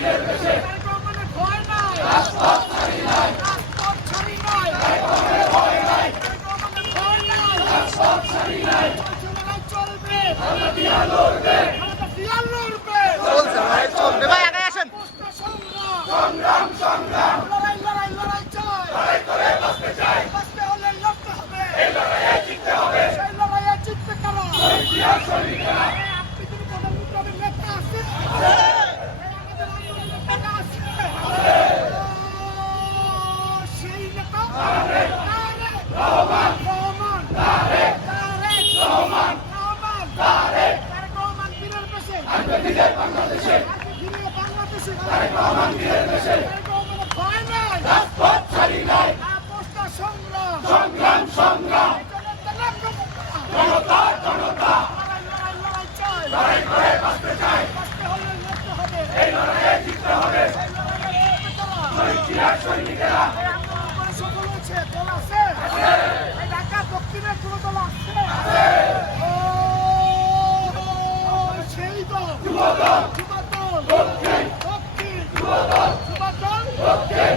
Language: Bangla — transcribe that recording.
Bilal Kaşe. বাংলাদেশে। ফিরে বাংলাদেশে। তাই প্রমাণ দেশে ভয় ছাড়ি নাই। সংগ্রাম সংগ্রাম। পক্ষে